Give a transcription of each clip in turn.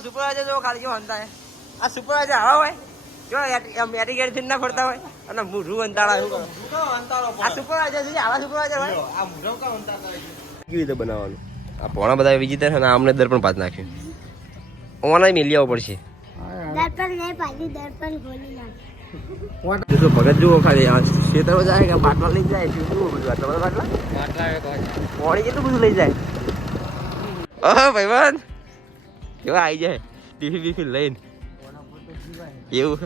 supervisor જો ખાલી કેવો હંતા હે આ સુપરવાઇઝર આવા હોય જો એટીકેટ થી ના ફરતા હોય અને મૂઢું અંતાળા એવું આ સુપરવાઇઝર છે આવા સુપરવાઇઝર હોય આ મૂઢો કા અંતાળા કેવી રીતે બનાવવાનું આ પોણા બધા વિજિતર અને આમને દર્પણ પાત નાખ્યું ઓના મેલી આવવું પડશે દર્પણ નહીં પાછી દર્પણ ખોલી નાખ જો ભગત જુઓ ખાલી આ ખેતરો જાય કે બાટલા લઈ જાય શું બધું તમારા બાટલા પાણી કેટલું બધું લઈ જાય ભાઈબંધ કેવા આવી જાય ટિફિન બિફિન લઈને એવું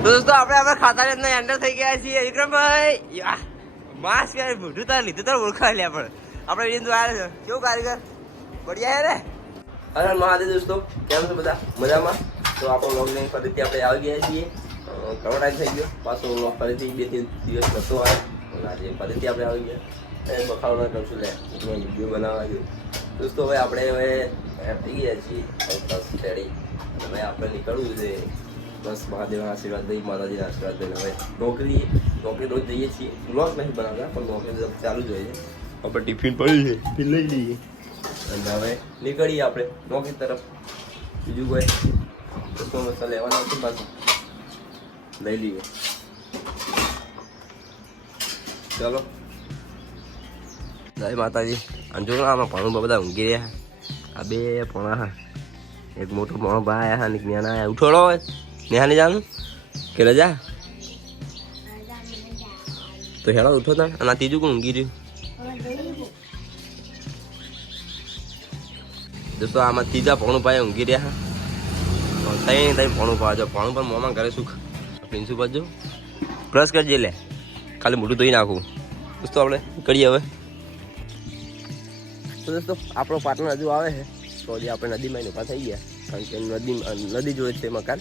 દોસ્તો આપણે ખાતા એન્ટર થઈ ગયા છીએ વિક્રમભાઈ માસ્ક મોઢું તાર લીધું તાર ઓળખાય લે આપણે વિડીયો તો આવ્યા છે કેવું કારીગર બઢિયા હે રે અરે મહાદેવ દોસ્તો કેમ છો બધા મજામાં તો આપણો વ્લોગ લઈને ફરીથી આપણે આવી ગયા છીએ ઘણો ટાઈમ થઈ ગયો પાછો વ્લોગ ફરીથી 2-3 દિવસ નતો આવ્યો આજે ફરીથી આપણે આવી ગયા બખાડો કરું છું લે વિડીયો બનાવવા ગયો દોસ્તો હવે આપણે હવે થઈ ગયા છીએ બસ રેડી હવે આપણે નીકળવું છે બસ મહાદેવના આશીર્વાદ દઈ માતાજીના આશીર્વાદ દઈને હવે નોકરી રોજ જઈએ છીએ વ્લોગ નથી બનાવતા પણ નોકરી ચાલુ જ હોય છે આપણે ટિફિન પડ્યું છે ટિફિન લઈ લઈએ અને હવે નીકળીએ આપણે નોકરી તરફ બીજું કોઈ વસ્તુ મસ્તા લેવાના હતું પાછું લઈ લઈએ ચલો જય માતાજી અને જો આમાં ભણું બધા ઊંઘી રહ્યા આ બે ભણા હા એક મોટો ભણો ભાઈ આયા ને જ્ઞાન આયા ઉઠોડો હોય નેહાની જાનું કે રજા તો હેડો ઉઠો તા અને આ ત્રીજું કોણ ઊંઘી રહ્યું દોસ્તો આમાં ત્રીજા ભણું ભાઈ ઊંઘી રહ્યા તઈ ભણું પાજો ભણું પણ મોમાં ઘરે સુખ પ્રિન્સિપલ જો બ્રશ કરજે લે ખાલી મોઢું ધોઈ નાખું દોસ્તો આપણે કરીએ હવે તો દોસ્તો આપણો પાર્ટનર હજુ આવે છે તો હજી આપણે નદીમાં ઊભા થઈ ગયા કારણ કે નદી જોડે છે મકાન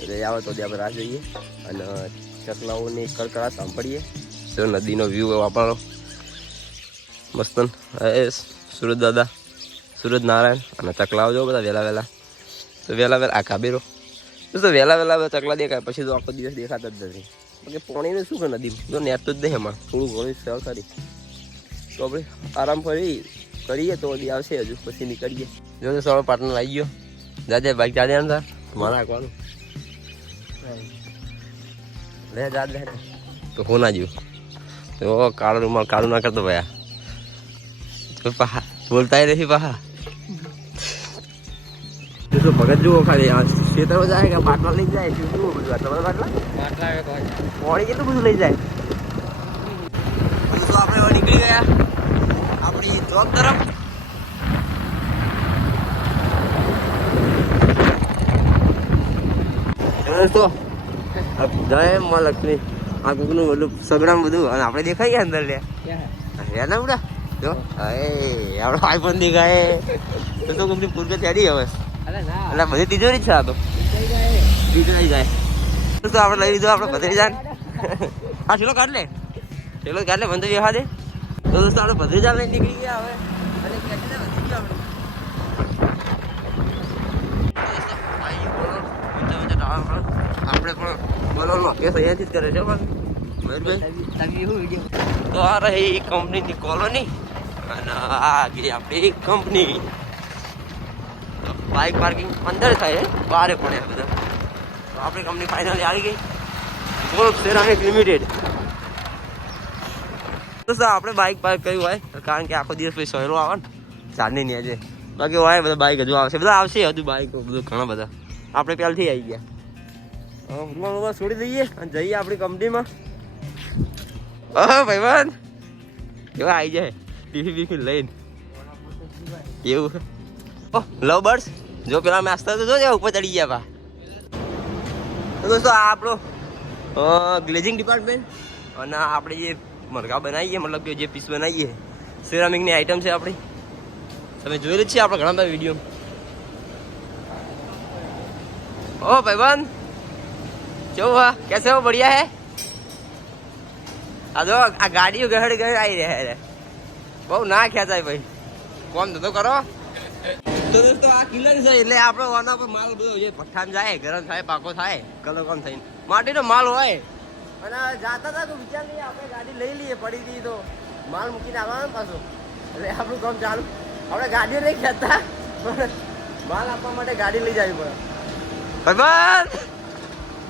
એટલે આવે તો આપણે રાહ જોઈએ અને ચકલાઓની કડકડા સાંભળીએ તો નદીનો વ્યૂ વાપરો મસ્તન સુરત દાદા સુરત નારાયણ અને ચકલાઓ જો બધા વહેલા તો વહેલા આ કાબેરો તો વહેલા ચકલા દેખાય પછી તો આખો દિવસ દેખાતા જ નથી બાકી પાણીનું શું કે નદી તો નેટ તો જ નહીં એમાં થોડું ઘણું સેવ કરી તો આપણે આરામ કરીએ તો હજી આવશે હજુ પછી નીકળીએ જો સવારે પાર્ટનર આવી ગયો જાજે બાઈક જાજે આમ તાર મારે નાખવાનું લે જા લે તો હું ના જ્યું તો કાળું ના કરતો ભાઈ તો પહા બોલતા નથી પહા તો ભગત જુઓ ખાલી આ ખેતરો જાય કે બાટલા લઈ જાય શું બધું તમારા બાટલા પાણી કેટલું બધું લઈ જાય તો આપણે હવે નીકળી ગયા આપણી જોબ તરફ તો જય માં લક્ષ્મી આ કોકનું બધું સગડામ બધું અને આપણે દેખાઈએ અંદર લે ના બધા જો આપણો આઈફોન દેખાય તો કંપની પૂર ત્યારી હવે એટલે બધી તિજોરી છે આ તો તિજોરી જાય તો આપણે લઈ લીધો આપણે ભદ્રી જાન હા ચલો કાઢ લે બંધ વ્યવહાર દે તો દોસ્તો આપણે ભદ્રી જાન લઈને નીકળી ગયા હવે અને આપણે પણ બોલો કેસ અહીંયાથી જ કરે છે મયુરભાઈ તો આ રહી કંપનીની કોલોની અને આ આગળ આપણી કંપની બાઇક પાર્કિંગ અંદર થાય બહાર પડે બધા તો આપણી કંપની ફાઇનલી આવી ગઈ ગોલ્ફ સેરામિક લિમિટેડ તો સર આપણે બાઇક પાર્ક કર્યું હોય કારણ કે આખો દિવસ પછી સહેલો આવે ને ચાંદની નહીં આજે બાકી હોય બધા બાઇક હજુ આવશે બધા આવશે હજુ બાઇક બધું ઘણા બધા આપણે પહેલથી આવી ગયા હવે છોડી દઈએ અને જઈએ આપણી કંપનીમાં ભાઈબંધ કેવા આવી જાય ટિફિન લઈને એવું લવ બર્ડ્સ જો પેલા માસ્તર તો જોજે ઉપર ચડી ગયા બા તો દોસ્તો આ આપણો ગ્લેઝિંગ ડિપાર્ટમેન્ટ અને આપણે જે મરઘા બનાવીએ મતલબ કે જે પીસ બનાવીએ સિરામિકની આઈટમ છે આપણી તમે જોયેલી જ છે આપણે ઘણા બધા વિડીયો ઓ ભાઈબંધ જો કેસે હો બઢિયા હે આ જો આ ગાડીઓ ગહડ આવી રહ્યા છે બહુ ના ખેંચાય ભાઈ કોમ ધંધો કરો તો દોસ્તો આ કિલર છે એટલે આપણે આના પર માલ બધો જે ભઠ્ઠામ જાય ગરમ થાય પાકો થાય કલર કામ થઈને માટીનો માલ હોય અને જાતા હતા તો વિચાર લઈએ આપણે ગાડી લઈ લઈએ પડી હતી તો માલ મૂકીને આવવાનો પાછો એટલે આપણું કામ ચાલુ આપણે ગાડીઓ નહીં ખેંચતા માલ આપવા માટે ગાડી લઈ જવી પડે ભાઈબંધ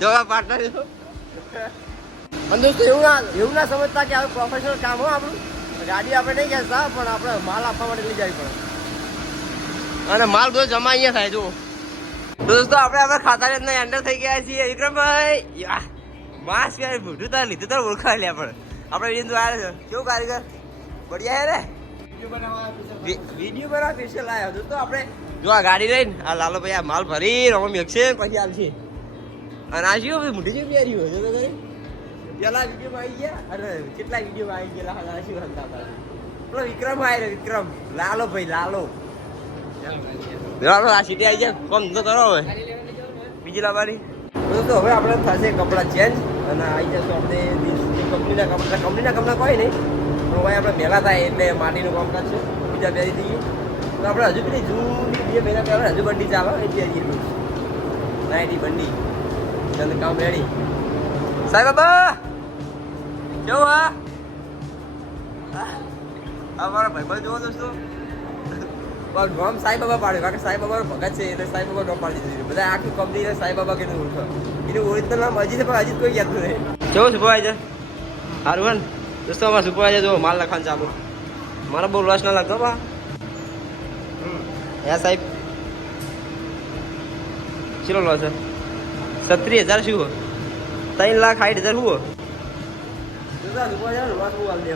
જો પાર્ટનર પણ દોસ્તો એવું ના સમજતા કે આ પ્રોફેશનલ કામ હોય આપણું ગાડી આપણે નહીં કહેતા પણ આપણે માલ આપવા માટે લઈ જવી પડે અને માલ બધો જમા અહીંયા થાય જો દોસ્તો આપણે ખાતાની એન્ટર થઈ ગયા છીએ વિક્રમભાઈ માસ્ક યાર મોઢું તાર લીધું તાર ઓળખાય લે આપણે વિડીયો આવે છે કેવું કારીગર બઢિયા હે રે વિડીયો બનાવ સ્પેશિયલ આવ્યો દોસ્તો આપણે જો આ ગાડી લઈને આ લાલો ભાઈ આ માલ ભરી રમો મેકશે પછી આવશે અને આ શું મોઢી જેવું પહેરી હોય જો તો પેલા વિડીયોમાં આવી ગયા અને કેટલા વિડીયોમાં આવી ગયા શું હતા પેલો વિક્રમ આવ્યો વિક્રમ લાલો ભાઈ લાલો આ સીટી આવી જાય કોમ તો કરો હવે બીજી લાવવાની તો હવે આપણે થશે કપડાં ચેન્જ અને આવી જશું આપણે કંપનીના કપડાં કોઈ નહીં પણ ભાઈ આપણે પહેલાં થાય એટલે માટીનું કામકાજ છે બીજા પહેરી દઈએ તો આપણે હજુ પેલી જૂની 2 મહિના પહેલાં હજુ બંડી ચાલો એટલે હજી નાઇટી બંડી ચાલો કામ રેડી સાહેબ બાબા કેવું હા મારા ભાઈ જોવો દોસ્તો નામ સાંઈ બાબા પાડ્યું કારણ કે સાંઈ બાબાનો ભગત છે એટલે સાંઈ બાબા નામ પાડી દીધું બધા આખી કંપની સાંઈ બાબા કે ઓળખો એનું ઓરિજિનલ નામ હજી છે પણ હજી કોઈ યાદ નહીં કેવું સુપરવાઇઝર સારું હોય ને દોસ્તો અમારા સુપરવાઇઝર જો માલ લખાણ ચાલુ મારે બહુ રસ ના લાગતો બા સાહેબ ચલો લો છે 37,000 શું 3,60,000 શું સુપરવાઇઝર વાત બહુ હાલ દે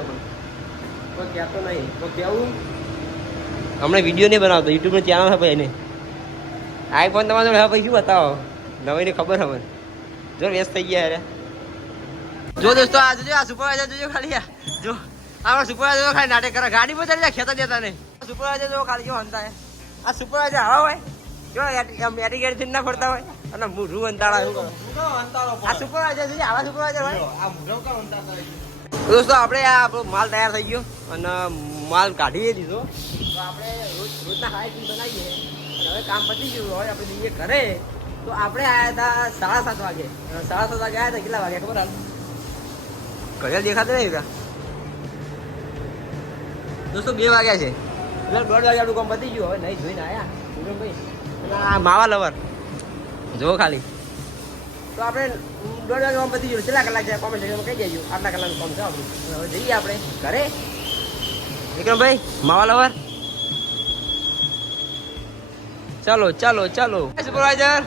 કોઈ કહેતો નહીં તો કેવું હમણાં વિડીયો નહીં બનાવતો યુટ્યુબનું ચેનલ છે ભાઈ એને આઈફોન તમારા જોડે ભાઈ શું બતાવો નવીને ખબર હવે જો વ્યસ્ત થઈ ગયા યાર જો દોસ્તો આ જોજો આ સુપરવાઇઝર જોજો ખાલી જો આપણા સુપરવાઇઝર ખાલી નાટક કરે ગાડી પર ચડી જાય ખેતા દેતા નહીં સુપરવાઇઝર જો ખાલી જો હંતા આ સુપરવાઇઝર હવા હોય જો એટીકેટથી ના ફરતા હોય અને મૂઢું અંતાળા એવું કરે આ સુપરવાઇઝર જોજો આવા સુપરવાઇઝર હોય આ મૂઢો કા અંતાળા દોસ્તો આપણે આ આપણો માલ તૈયાર થઈ ગયો અને માલ કાઢી દીધો તો આપણે રોજના હાઈ ટી બનાવીએ અને હવે કામ પતી ગયું હોય આપણે જઈએ ઘરે તો આપણે આવ્યા હતા 7:30 વાગે 7:30 વાગે આવ્યા હતા કેટલા વાગે ખબર હાલ ઘડિયાળ દેખાતા નહીં હતા દોસ્તો 2 વાગ્યા છે એટલે 1:30 વાગે આપણું કામ પતી ગયું હવે નહીં જોઈને આવ્યા ભાઈ આ માવા લવર જો ખાલી તો આપણે 1:30 વાગે કામ પતી ગયું કેટલા કલાક છે કોમેન્ટ સેક્શનમાં કહી દેજો આટલા કલાકનું કામ છે આપણું હવે જઈએ આપણે ઘરે વિક્રમભાઈ માવા લવર ચાલો ચાલો ચાલો સુપરવાઇઝર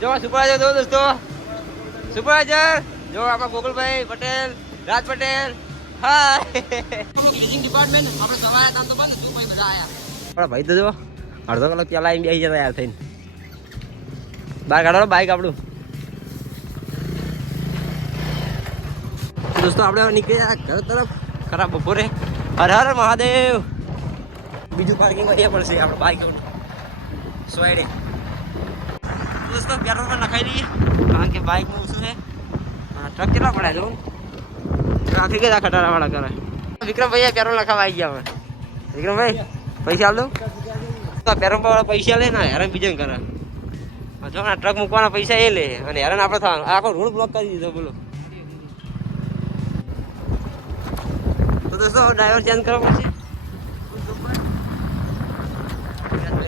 જો સુપરવાઇઝર જો દોસ્તો સુપરવાઇઝર જો આપણા ગોકુલભાઈ પટેલ રાજ પટેલ હાય ક્લીનિંગ ડિપાર્ટમેન્ટ આપણે સવારે હતા તો બંધ હતું ભાઈ બધા આયા આપણા ભાઈ તો જો અડધો કલાક પેલા આવીને બેસી જતા યાર થઈને બહાર કાઢો બાઈક આપણું દોસ્તો આપણે નીકળ્યા ઘર તરફ ખરાબ બપોરે હર હર મહાદેવ બીજું પાર્કિંગ અહીંયા પડશે આપણે બાઈક સોયડે દોસ્તો પેટ્રોલ પણ નખાઈ દઈએ કારણ કે બાઇકમાં ઓછું છે ટ્રક કેટલા પડ્યા જો ટ્રાફિક જ આ ખટારાવાળા કરે વિક્રમભાઈ પેટ્રોલ નખાવા આવી ગયા હવે વિક્રમભાઈ પૈસા આપ દો તો પેટ્રોલ વાળા પૈસા લે ને હેરાન બીજા કરે જો આ ટ્રક મૂકવાના પૈસા એ લે અને હેરાન આપણે થવાનું આખો રોડ બ્લોક કરી દીધો બોલો તો દોસ્તો ડ્રાઈવર ચેન્જ કરવો પડશે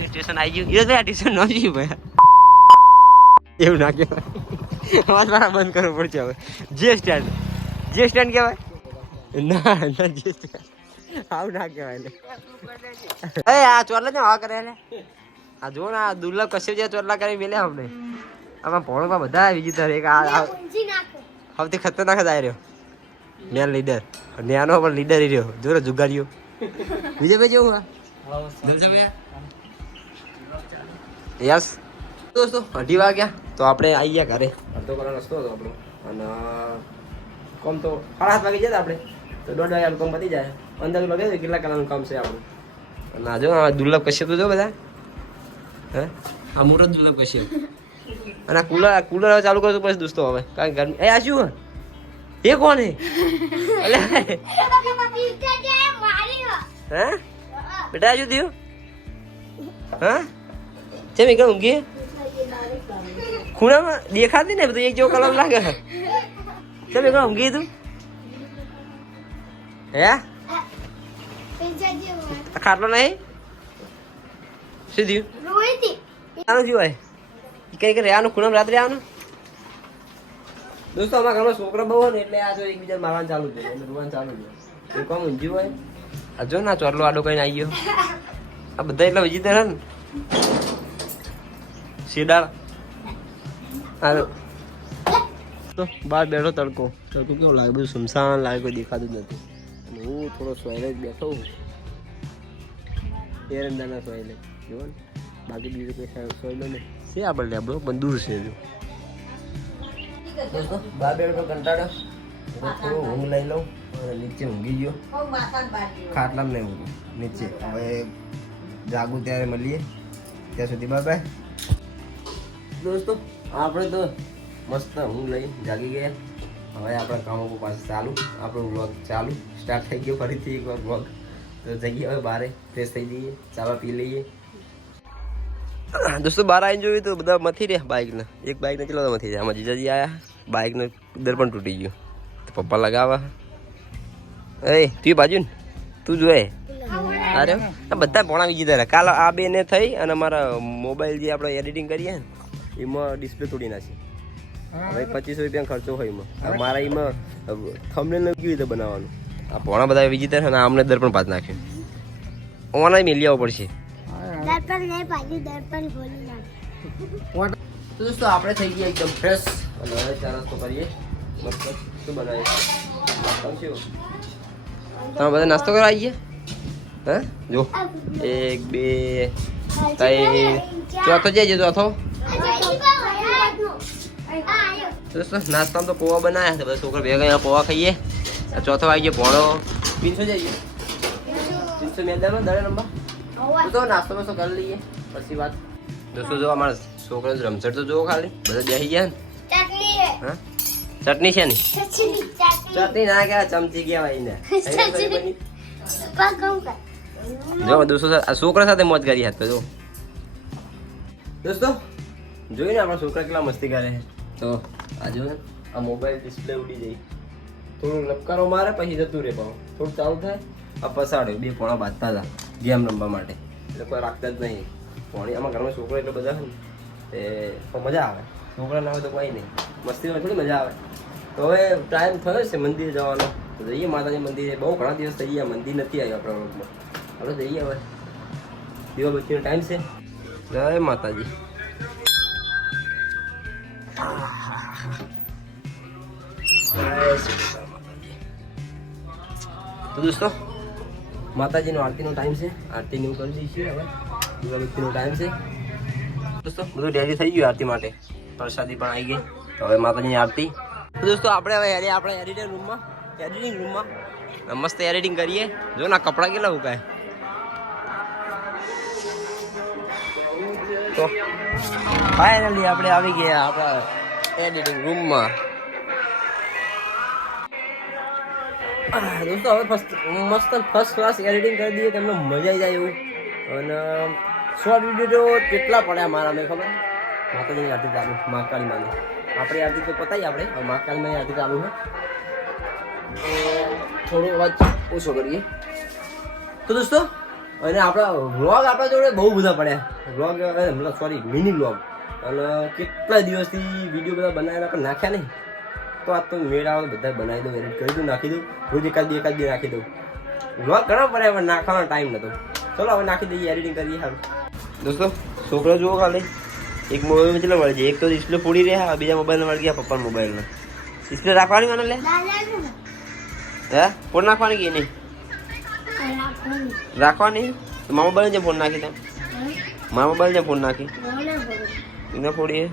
સ્ટેશન આવી ગયું ભાઈ આ સ્ટેશન ન ગયું ભાઈ એવું ના કહેવાય અવાજ મારા બંધ કરવો પડશે હવે જે સ્ટેન્ડ કહેવાય ના ના જે સ્ટેન્ડ આવું ના કહેવાય એ આ ચોરલા ને હા કરે આ જો ને આ દુર્લભ કશ્યપ જે ચોરલા કરી મેલે અમને આમાં ભણોમાં બધા આવી જતા એક આ સૌથી ખતરનાક જ આવી રહ્યો મેન લીડર ન્યાનો પણ લીડર રહ્યો જોરો જુગાડ્યો વિજયભાઈ જેવું હા યસ દોસ્તો 2:30 વાગ્યા તો આપણે આવી ગયા ઘરે અડધો કલાક રસ્તો હતો આપણો અને કોમ તો 7:30 વાગે જતા આપણે તો 1:30 વાગે આપણું કામ પતી જાય અંદાજ લગાવી કેટલા કલાકનું કામ છે આપણું અને આ જો દુર્લભ કશ્યપ તો જો બધા હે આ મોટો દુર્લભ કશ્યપ અને કુલર ચાલુ કરશું પછી દોસ્તો હવે કારણ ગરમી એ આ શું એ કોણ હે હે બેટા શું થયું હા ચેમ એકદમ ઊંઘી ખૂણામાં દેખાતી ને બધું એક જેવો કલમ લાગે ચમ એકદમ ઊંઘી તું હે ખાટલો નહીં શું થયું આનું શું હોય કઈ કઈ રહેવાનું ખૂણામાં રાત્રે આવવાનું દોસ્તો અમારા ઘરમાં છોકરા બહુ હોય ને એટલે આ જો એકબીજા મારવાનું ચાલુ છે રોવાનું ચાલુ છે એ કોમ ઊંઝ્યું હોય આ જો ના ચોરલો આડો કઈ આવી ગયો આ બધા એટલા વિજિતર હે ને શેડાળ હાલો તો બહાર બેઠો તડકો કેવો લાગે બધું સુમસાન લાગે કોઈ દેખાતું જ નથી અને હું થોડો સોયલે જ બેઠો હું એરંદાના સોયલે જુઓ ને બાકી બીજું કોઈ સોયલો નહીં છે આપણે લેબડો પણ દૂર છે હજુ દોસ્તો બહાર બેઠો કંટાળો થોડું ઊંઘ લઈ લઉં અને નીચે ઊંઘી ગયો ખાટલામાં નહીં ઊંઘું નીચે હવે જાગું ત્યારે મળીએ ત્યાં સુધી બાય બાય દોસ્તો આપણે તો મસ્ત ઊંઘ લઈ જાગી ગયા હવે આપણા કામો પાછું ચાલુ આપણો વ્લોગ ચાલુ સ્ટાર્ટ થઈ ગયો ફરીથી એકવાર વ્લોગ તો જઈએ હવે બહાર ફ્રેશ થઈ જઈએ ચાવા પી લઈએ દોસ્તો બહાર આવીને જોયું તો બધા મથી રહ્યા બાઇકને એક બાઇકને કેટલા બધા મથી રહ્યા આમાં જીજાજી આવ્યા બાઇકનું દર્પણ તૂટી ગયું તો પપ્પા લગાવવા એ તું બાજુ ને તું જોએ અરે આ બધા ભણાવી દીધા કાલ આ બે ને થઈ અને અમારા મોબાઈલ જે આપણે એડિટિંગ કરીએ ને એમાં ડિસ્પ્લે તોડી નાખી હવે 2500 રૂપિયા ખર્ચો હોય એમાં મારા એમાં થંબનેલ કેવી રીતે બનાવવાનું આ ભણા બધા વિજિતર અને આમને દર્પણ પાસ નાખ્યું ઓનલાઈન મેલી આવવું પડશે દર્પણ નહીં પાછું દર્પણ ખોલી નાખ તો દોસ્તો આપણે થઈ ગયા એકદમ ફ્રેશ અને હવે ચા નાસ્તો કરીએ મસ્ત શું બનાવીએ તમે બધા નાસ્તો કરવા આવી ગયા હા જો 1 2 3 ચોથો જઈએ ચોથો દોસ્તો નાસ્તામાં તો પોવા બનાવ્યા છે બધા છોકરા ભેગા અહીંયા પોવા ખાઈએ ચોથો આવી ગયો ભોણો 300 જઈએ 300 મેદાનમાં દળે નંબર તો નાસ્તો બસ્તો કરી લઈએ પછી વાત દોસ્તો જો અમારા છોકરા રમઝટ તો જોવો ખાલી બધા બેસી ગયા ને હા ચટણી છે ને ચટણી ના ગયા ચમચી ગયા ભાઈ ને જો દોસ્તો છોકરા સાથે મોજ કરી હતો જો દોસ્તો જોયું ને આપણા છોકરા કેટલા મસ્તી કરે છે તો આ જો આ મોબાઈલ ડિસ્પ્લે ઉડી જાય થોડું લપકારો મારે પછી જતું રહે પાછું થોડું ચાલુ થાય આ પસાડ્યો બે પોણા બાંધતા હતા ગેમ રમવા માટે એટલે કોઈ રાખતા જ નહીં પોણી આમાં ઘરમાં છોકરા એટલે બધા ને એ મજા આવે છોકરા ના હોય તો કોઈ નહીં મસ્તીમાં થોડી મજા આવે તો હવે ટાઈમ થયો છે મંદિર જવાનો તો જઈએ માતાજી મંદિરે બહુ ઘણા દિવસ થઈ ગયા મંદિર નથી આવ્યું આપણા રોડમાં આપણે જઈએ હવે દીવા બત્તીનો ટાઈમ છે જય માતાજી તો દોસ્તો માતાજીનો આરતીનો ટાઈમ છે આરતી નું કરી દઈશું હવે દીવાબત્તીનો ટાઈમ છે દોસ્તો બધું રેડી થઈ ગયું આરતી માટે પ્રસાદી પણ આવી ગઈ હવે માતાજીની આરતી તો દોસ્તો આપણે હવે આપણે એડિટિંગ રૂમમાં મસ્ત એડિટિંગ કરીએ જો ના કપડાં કેટલા ઉકાય તો ફાઇનલી આપણે આવી ગયા આપણા એડિટિંગ રૂમમાં દોસ્તો હવે મસ્ત ફર્સ્ટ ક્લાસ એડિટિંગ કરી દઈએ તમને મજા આવી જાય એવું અને શોર્ટ વિડીયો તો કેટલા પડ્યા મારા મેં ખબર માતાજીની આરતી ચાલુ મહાકાળી માની આપણી આરતી તો પતાવી આપણે હવે મહાકાળી માની આરતી ચાલુ છે થોડો અવાજ ઓછો કરીએ તો દોસ્તો અને આપણા વ્લોગ આપણા જોડે બહુ બધા પડ્યા વ્લોગ મતલબ સોરી મિની વ્લોગ અને કેટલા દિવસથી વિડીયો બધા બનાવેલા પણ નાખ્યા નહીં તો આ તો મેળ આવે બધા બનાવી દઉં એડિટ કરી દઉં નાખી દઉં રોજ એકાદ બે નાખી દઉં વ્લોગ ઘણા પડ્યા પણ નાખવાનો ટાઈમ નહોતો ચલો હવે નાખી દઈએ એડિટિંગ કરીએ સારું દોસ્તો છોકરા જુઓ ખાલી એક મોબાઈલમાં કેટલા વળી જાય એક તો ડિસ્પ્લે ફોડી રહ્યા બીજા મોબાઈલમાં વળી ગયા પપ્પાના મોબાઈલમાં ડિસ્પ્લે રાખવાની મને લે હે ફોન નાખવાની કે નહીં રાખવાની મારા મોબાઈલ જે ફોન નાખી તો મારા મોબાઈલ જે ફોન નાખી એને ફોડીએ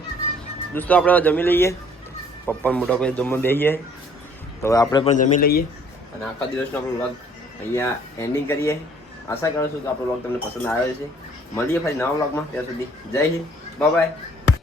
દોસ્તો આપણે જમી લઈએ પપ્પાને મોટા કોઈ જમવા બેસીએ તો હવે આપણે પણ જમી લઈએ અને આખા દિવસનો આપણો વ્લોગ અહીંયા એન્ડિંગ કરીએ આશા કરું છું કે આપણો વ્લોગ તમને પસંદ આવ્યો છે મળીએ ફરી નવા વ્લોગમાં ત્યાં સુધી જય હિન્દ બાય બાય